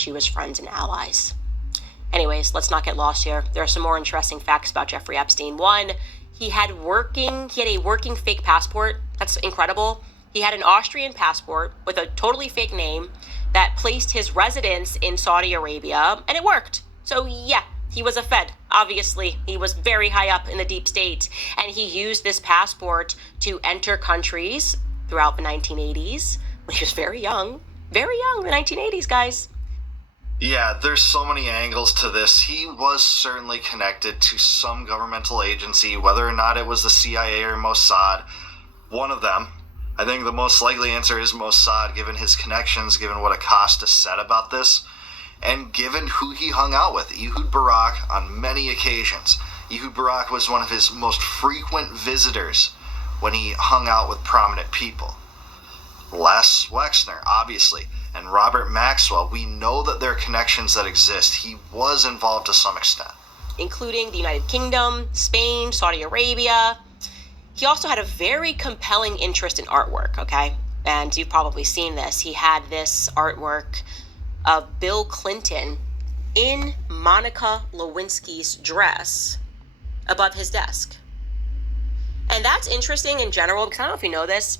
she was friends and allies. Anyways, let's not get lost here. There are some more interesting facts about Jeffrey Epstein. One, he had a working fake passport. That's incredible. He had an Austrian passport with a totally fake name that placed his residence in Saudi Arabia, and it worked. So yeah, he was a Fed. Obviously, he was very high up in the deep state, and he used this passport to enter countries throughout the 1980s when he was very young, the 1980s, guys. Yeah, there's so many angles to this. He was certainly connected to some governmental agency, whether or not it was the CIA or Mossad. One of them. I think the most likely answer is Mossad, given his connections, given what Acosta said about this, and given who he hung out with. Ehud Barak on many occasions. Ehud Barak was one of his most frequent visitors when he hung out with prominent people. Les Wexner, obviously, and Robert Maxwell, we know that there are connections that exist. He was involved to some extent. Including the United Kingdom, Spain, Saudi Arabia. He also had a very compelling interest in artwork, okay? And you've probably seen this. He had this artwork of Bill Clinton in Monica Lewinsky's dress above his desk. And that's interesting in general, because I don't know if you know this,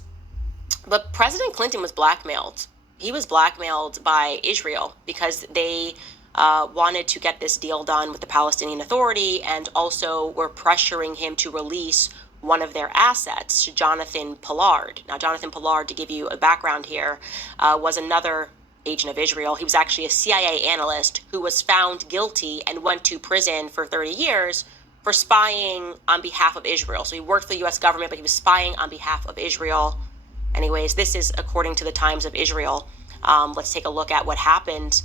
but President Clinton was blackmailed. He was blackmailed by Israel because they wanted to get this deal done with the Palestinian Authority, and also were pressuring him to release one of their assets, Jonathan Pollard. Now, Jonathan Pollard, to give you a background here, was another agent of Israel. He was actually a CIA analyst who was found guilty and went to prison for 30 years for spying on behalf of Israel. So he worked for the U.S. government, but he was spying on behalf of Israel. Anyways, this is according to the Times of Israel. Let's take a look at what happened.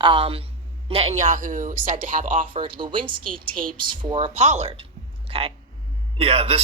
Netanyahu said to have offered Lewinsky tapes for Pollard. Okay. Yeah, this